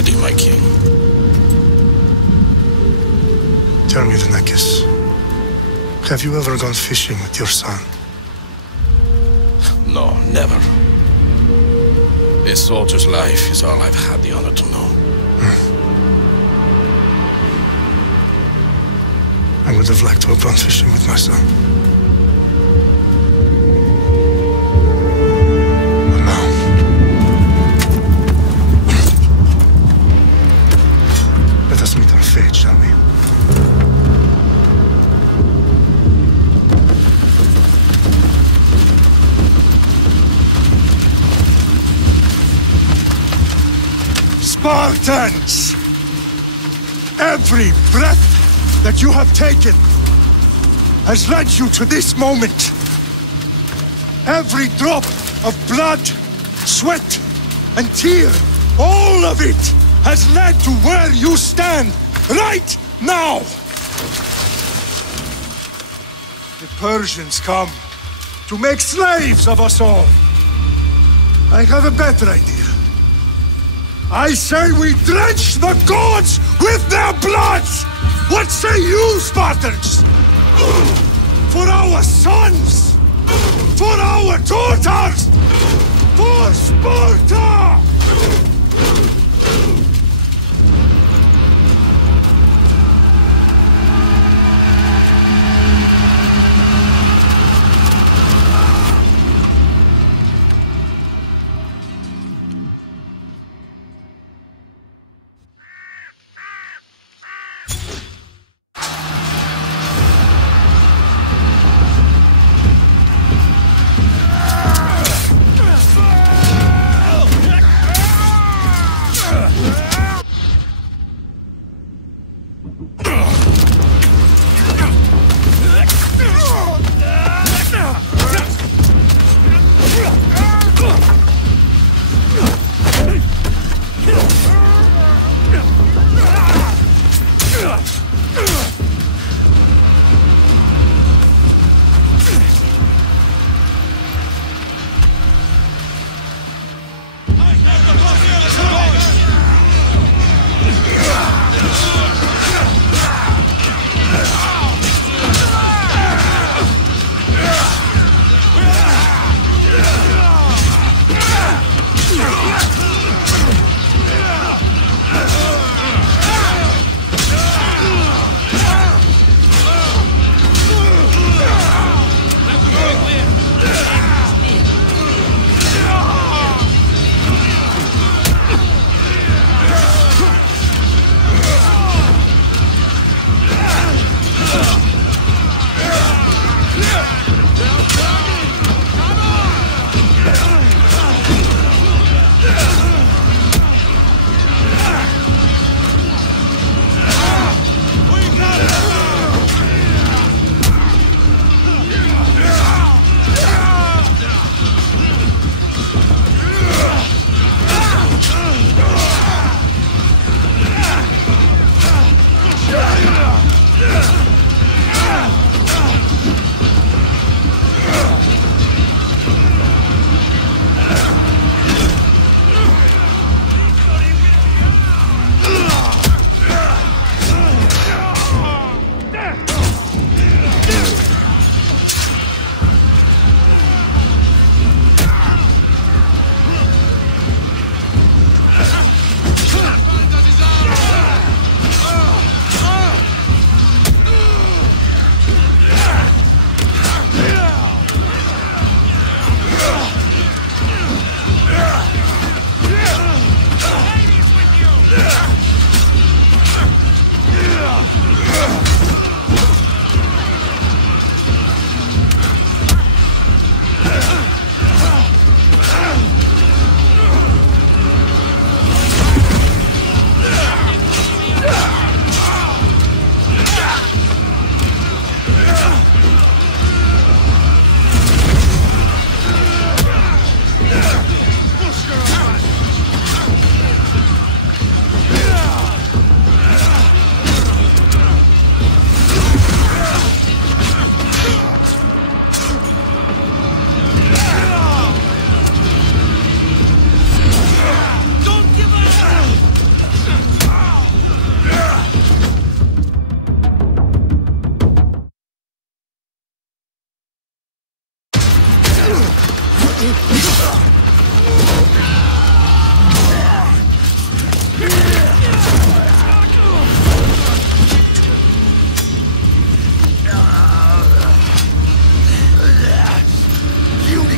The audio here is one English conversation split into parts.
ready, my king. Tell me, Venekis, have you ever gone fishing with your son? No, never. A soldier's life is all I've had the honor to know. I would have liked to have gone fishing with my son. But now... let us meet our fate, shall we? Spartans! Every breath that you have taken has led you to this moment. Every drop of blood, sweat, and tear, all of it has led to where you stand right now. The Persians come to make slaves of us all. I have a better idea. I say we drench the gods with their blood! What say you, Spartans? For our sons! For our daughters! For Sparta!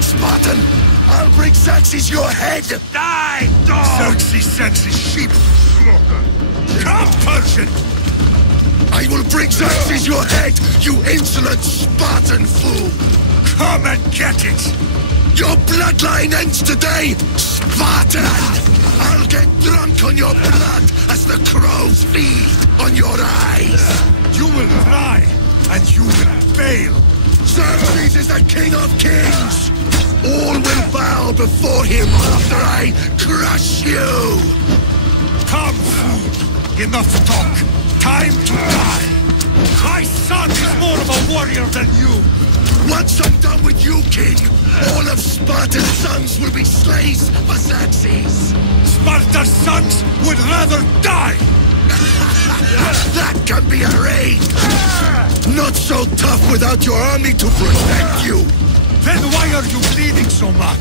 Spartan! I'll bring Xerxes your head! Die, dog! Xerxes sends his sheep to slaughter. Come, Persian! I will bring Xerxes your head, you insolent Spartan fool! Come and get it! Your bloodline ends today, Spartan! I'll get drunk on your blood as the crows feed on your eyes! You will try, and you will fail! Xerxes is the king of kings! All will bow before him after I crush you! Come, fool! Enough talk! Time to die! My son is more of a warrior than you! Once I'm done with you, king, all of Sparta's sons will be slaves for Xerxes! Sparta's sons would rather die! That can be arranged! Not so tough without your army to protect you! Then why are you bleeding so much?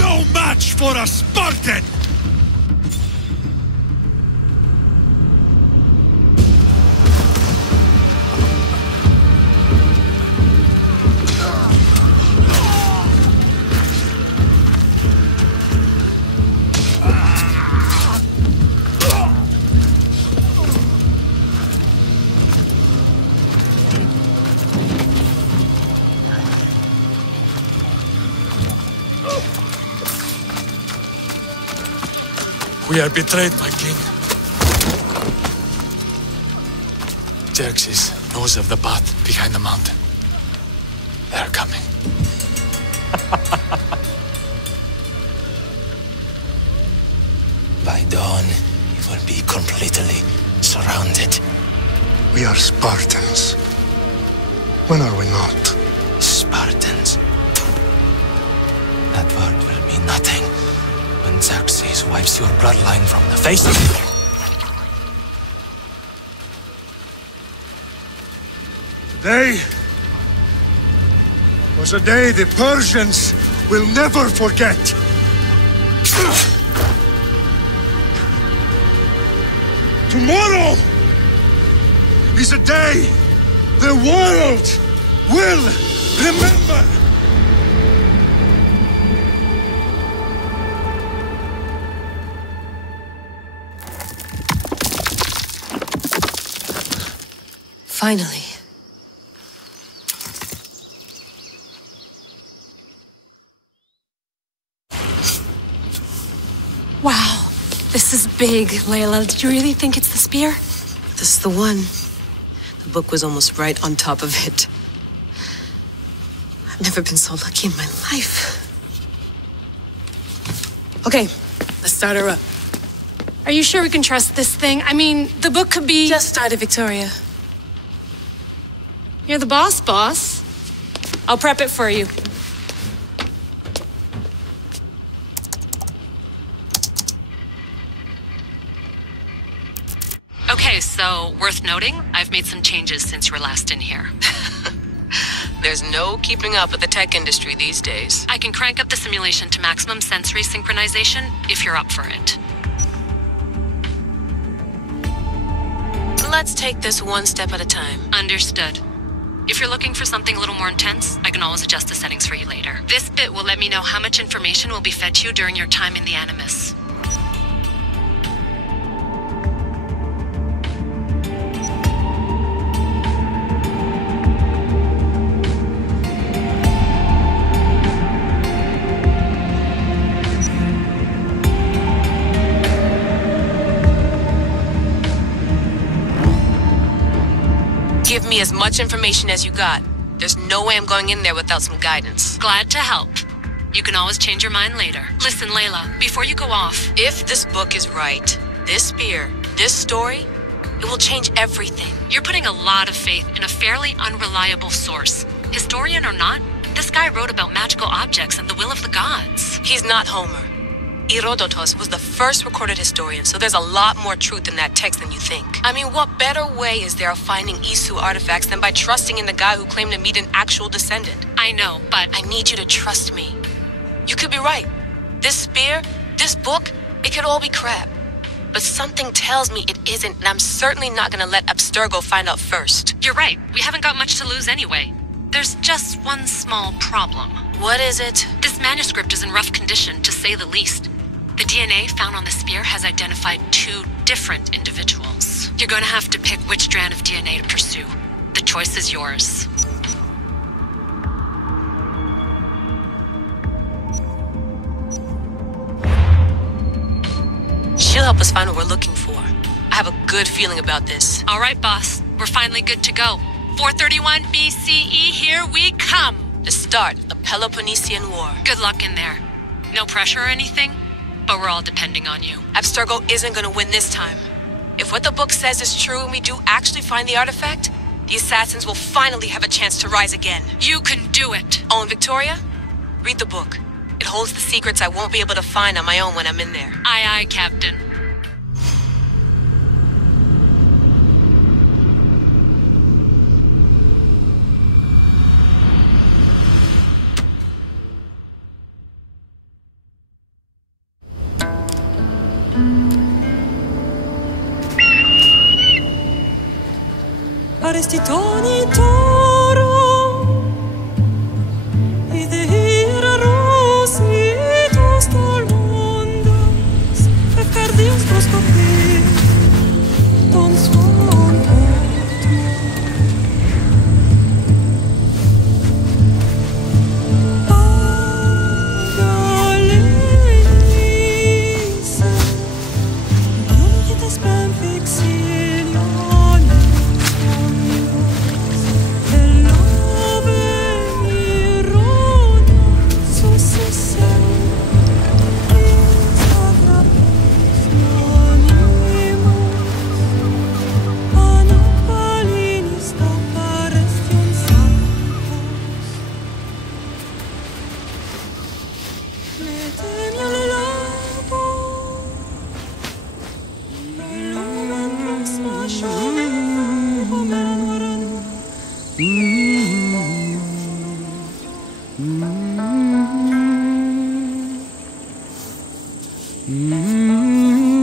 No match for a Spartan! We are betrayed, my king. Xerxes knows of the path behind the mountain. They are coming. By dawn, he will be completely surrounded. We are Spartans. When are we not? Spartans. That word will mean nothing when Xerxes wipes your bloodline from the face of it. Today was a day the Persians will never forget. Tomorrow is a day the world will remember. Finally. Wow, this is big, Layla. Did you really think it's the spear? This is the one. The book was almost right on top of it. I've never been so lucky in my life. Okay, let's start her up. Are you sure we can trust this thing? I mean, the book could be... Just started, Victoria. You're the boss. I'll prep it for you. Okay, so worth noting, I've made some changes since you were last in here. There's no keeping up with the tech industry these days. I can crank up the simulation to maximum sensory synchronization if you're up for it. Let's take this one step at a time. Understood. If you're looking for something a little more intense, I can always adjust the settings for you later. This bit will let me know how much information will be fed to you during your time in the Animus. Give me as much information as you got. There's no way I'm going in there without some guidance. Glad to help. You can always change your mind later. Listen, Layla, before you go off... If this book is right, this spear, this story, it will change everything. You're putting a lot of faith in a fairly unreliable source. Historian or not, this guy wrote about magical objects and the will of the gods. He's not Homer. Herodotus was the first recorded historian, so there's a lot more truth in that text than you think. I mean, what better way is there of finding Isu artifacts than by trusting in the guy who claimed to meet an actual descendant? I know, but I need you to trust me. You could be right. This spear, this book, it could all be crap. But something tells me it isn't, and I'm certainly not gonna let Abstergo find out first. you're right. We haven't got much to lose anyway. There's just one small problem. What is it? This manuscript is in rough condition, to say the least. The DNA found on the spear has identified 2 different individuals. You're gonna have to pick which strand of DNA to pursue. The choice is yours. She'll help us find what we're looking for. I have a good feeling about this. All right, boss. We're finally good to go. 431 BCE, here we come! The start of the Peloponnesian War. Good luck in there. No pressure or anything, but we're all depending on you. Abstergo isn't gonna win this time. If what the book says is true and we do actually find the artifact, the assassins will finally have a chance to rise again. You can do it! Oh, and Victoria? Read the book. It holds the secrets I won't be able to find on my own when I'm in there. Aye, aye, Captain. Arestitoni toro I de hira rositos tolmondas Fefcardios proscopir Ton suon portmo Agalisa Non te spam fixilion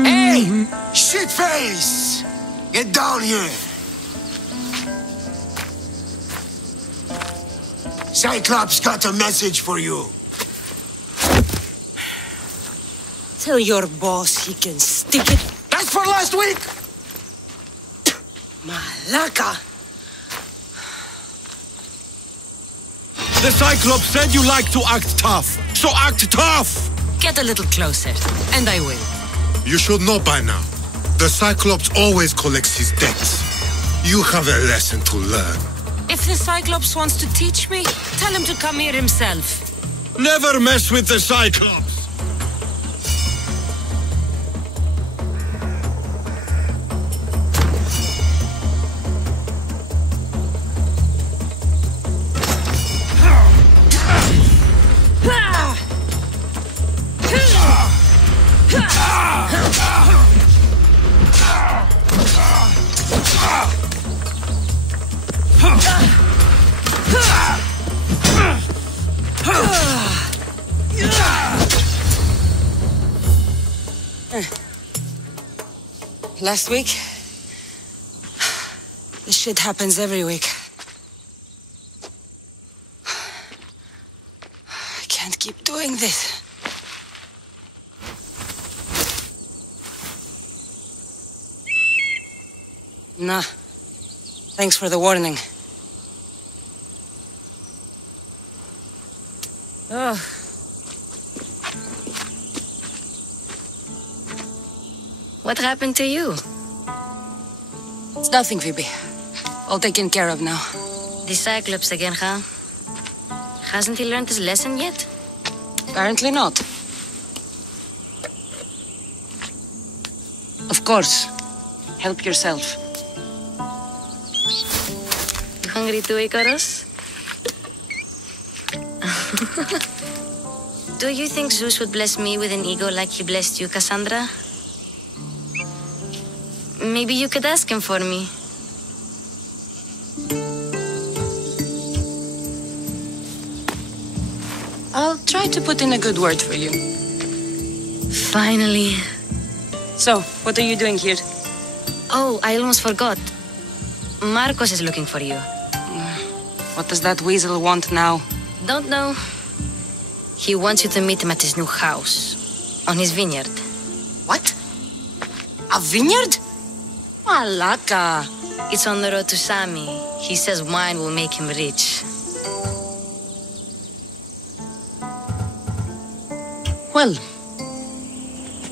Hey! Shitface! Get down here! Cyclops got a message for you. Tell your boss he can stick it. That's for last week! Malaka! The Cyclops said you like to act tough, so act tough! Get a little closer, and I will. You should know by now. The Cyclops always collects his debts. You have a lesson to learn. If the Cyclops wants to teach me, tell him to come here himself. Never mess with the Cyclops! Last week? This shit happens every week. I can't keep doing this. Nah. Thanks for the warning. Oh. What happened to you? It's nothing, Phoebe. All taken care of now. The Cyclops again, huh? Hasn't he learned his lesson yet? Apparently not. Of course. Help yourself. You hungry too, Icarus? Do you think Zeus would bless me with an ego like he blessed you, Cassandra? Maybe you could ask him for me. I'll try to put in a good word for you. Finally. So, what are you doing here? Oh, I almost forgot. Marcos is looking for you. What does that weasel want now? Don't know. He wants you to meet him at his new house. On his vineyard. What? A vineyard? Malaka. It's on the road to Sami. He says wine will make him rich. Well,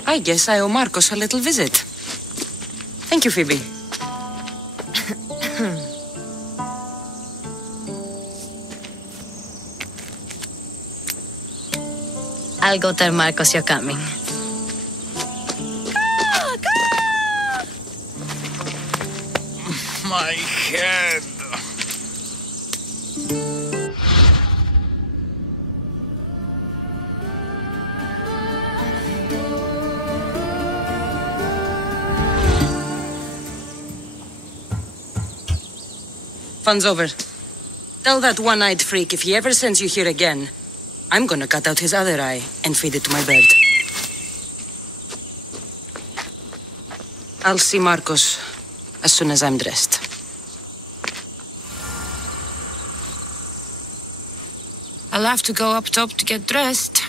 I guess I owe Marcos a little visit. Thank you, Phoebe. I'll go tell Marcos you're coming. My head. Fun's over. Tell that one-eyed freak if he ever sends you here again, I'm gonna cut out his other eye and feed it to my bird. I'll see Marcos as soon as I'm dressed. I'll have to go up top to get dressed.